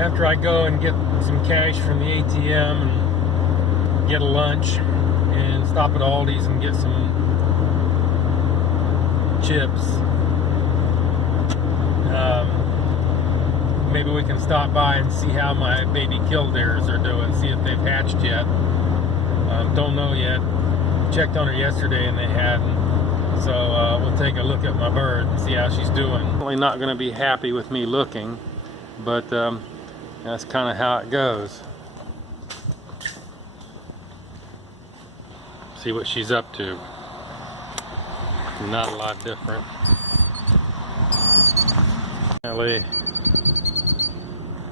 after I go and get some cash from the ATM and get a lunch and stop at Aldi's and get some chips. Maybe we can stop by and see how my baby kildares are doing, see if they've hatched yet. Don't know yet. Checked on her yesterday and they hadn't. So we'll take a look at my bird and see how she's doing. Probably not going to be happy with me looking, but that's kind of how it goes. See what she's up to. Not a lot different. Really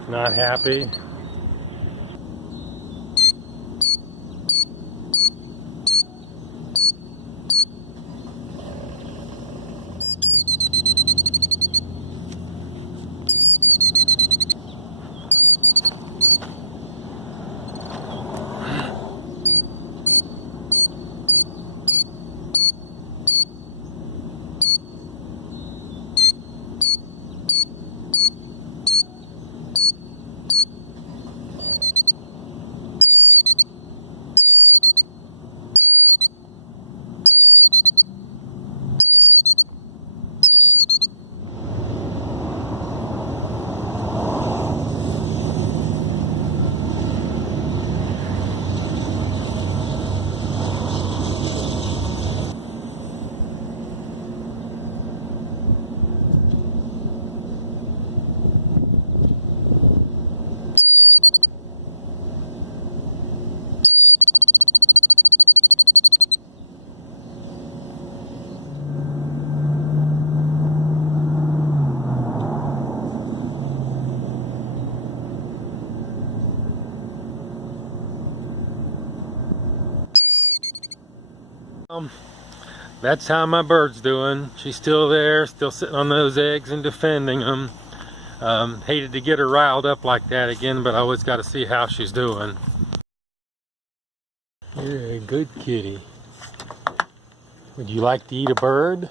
not happy. That's how my bird's doing. She's still there, still sitting on those eggs and defending them. Hated to get her riled up like that again, but I always got to see how she's doing. You're a good kitty. Would you like to eat a bird?